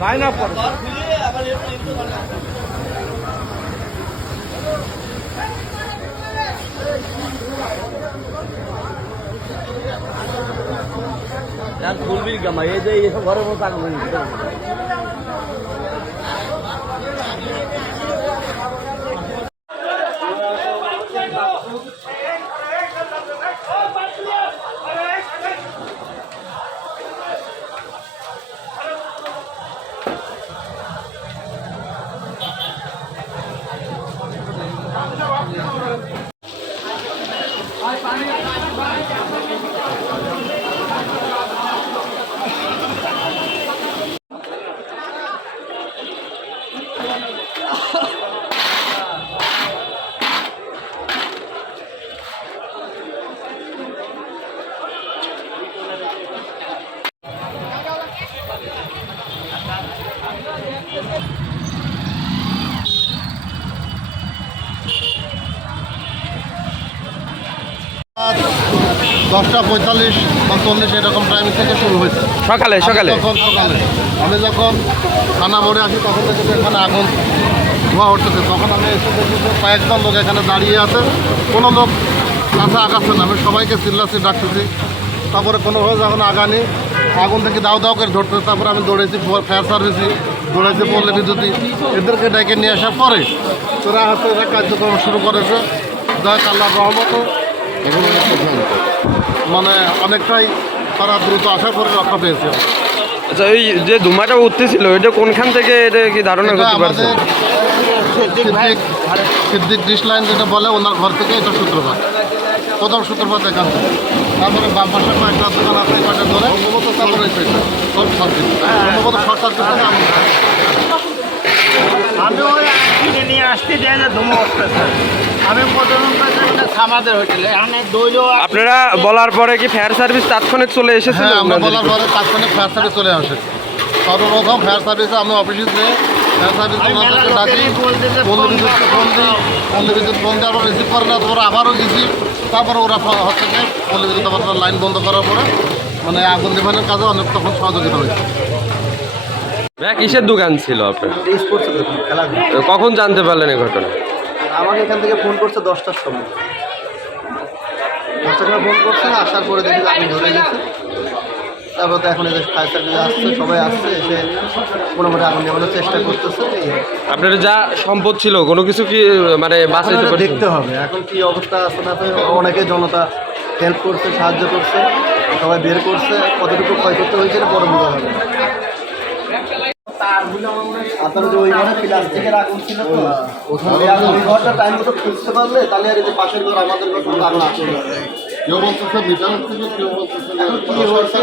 Line up করো। খুলবি কামা এই যে এইসব ঘরের মতো টাকা পানি রাত দশটা পঁয়তাল্লিশ বা চল্লিশ এরকম টাইম থেকে শুরু হয়েছে। সকালে সকালে? তখন সকালে আমি যখন থানা মোড়ে আসি তখন থেকে এখানে আগুন ধোয়া উঠতেছে তখন আমি এসে দেখি যে কয়েকজন লোক এখানে দাঁড়িয়ে আছে। কোনো লোক কাছে আগাচ্ছে না। আমি সবাইকে চিল্লাছি ডাকতেছি। তারপরে কোনোভাবে যখন আগানি আগুন থেকে দাও দাও করে ধরতেছে। তারপরে আমি দৌড়েছি ফায়ার সার্ভিসে দৌড়েছি পল্লী বিদ্যুতি এদেরকে ডেকে নিয়ে আসার পরে তোরা হচ্ছে এরা কার্যক্রম শুরু করেছে। যাক আল্লাহ রহমত মানে অনেকটাই তারা দ্রুত আশা করে রক্ষা পেয়েছে। আচ্ছা এই যে ধুমাটা উঠতেছিল এটা কোনখান থেকে এটা কি ধারণা করতে আমাদের সিদ্দিক ডিশ লাইন যেটা বলে ওনার ঘর থেকে এটা সূত্রপাত। প্রথম সূত্রপাত এখান থেকে। তারপরে বাম পাশে কয়েকটা দোকান আছে কয়েকটা ধরে সম্ভবত তারপরে শর্ট সার্কিট। সম্ভবত শর্ট সার্কিট থেকে আমি আমি ওই নিয়ে আসতে যাই না ধুমো আমি প্রথম আমাদের হোটেলে এখানে দৈল আপনারা বলার পরে কি ফায়ার সার্ভিস তাৎক্ষণিক চলে এসেছিল হ্যাঁ আমরা বলার পরে তাৎক্ষণিক ফায়ার সার্ভিস চলে আসে। সর্বপ্রথম ফায়ার সার্ভিসে আমি অফিসে যেয়ে ফায়ার সার্ভিস আমি ওনাদেরকে মেলা ডাকি। লোকেরই বলতেছে ফোন দিই পল্লী বিদ্যুৎ ফোন দিয়ে আবার রিসিভ করে না তারপরে আবারও গেছি তারপরে ওরা হচ্ছে বিদ্যুৎ আবার লাইন বন্ধ করার পরে মানে আগুন নিভানোর কাজে অনেক তখন সহযোগিতা হয়েছে। কিসের দোকান ছিল আপনার? কখন জানতে পারলেন এই ঘটনা? আমাকে এখান থেকে ফোন করছে দশটার সময়। দশটার সময় ফোন করছে আসার পরে দেখি আমি ধরে গেছি। তারপর তো এখন এদের ফায়ার সার্ভিস আসছে সবাই আসছে এসে কোনোভাবে আগুন নেভানোর চেষ্টা করতেছে। আপনার যা সম্পদ ছিল কোনো কিছু কি মানে বাঁচাইতে দেখতে হবে এখন কি অবস্থা আছে না তো অনেকে জনতা হেল্প করছে সাহায্য করছে সবাই বের করছে কতটুকু ক্ষয়ক্ষতি হয়েছে এটা পরে হবে। আপনার যে ওই ঘরে প্লাস্টিকের আগুন ছিল তো ওই ওই ঘরটা টাইম মতো খুঁজতে পারলে তাহলে আর এই যে পাশের ঘর আমাদের ঘর কোনো আগুন আসবে কেউ বলতেছে মিটার থেকে কেউ বলতেছে কি হয়েছে?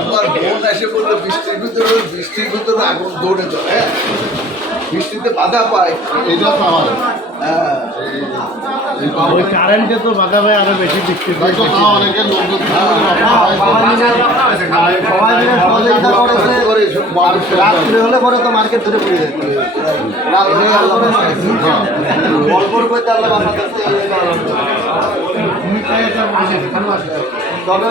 আমার বোন এসে বলল বৃষ্টির ভিতরে বৃষ্টির ভিতরে আগুন দৌড়ে যায় হ্যাঁ? বৃষ্টিতে বাধা পায়। এটা তো আমার হ্যাঁ। কারেন্টে তো বাধা ভাই আরও বেশি বৃষ্টি অনেকে লোকজন রাত্রে হলে পরে তো মার্কেট ধরে পড়ে যায়। তবে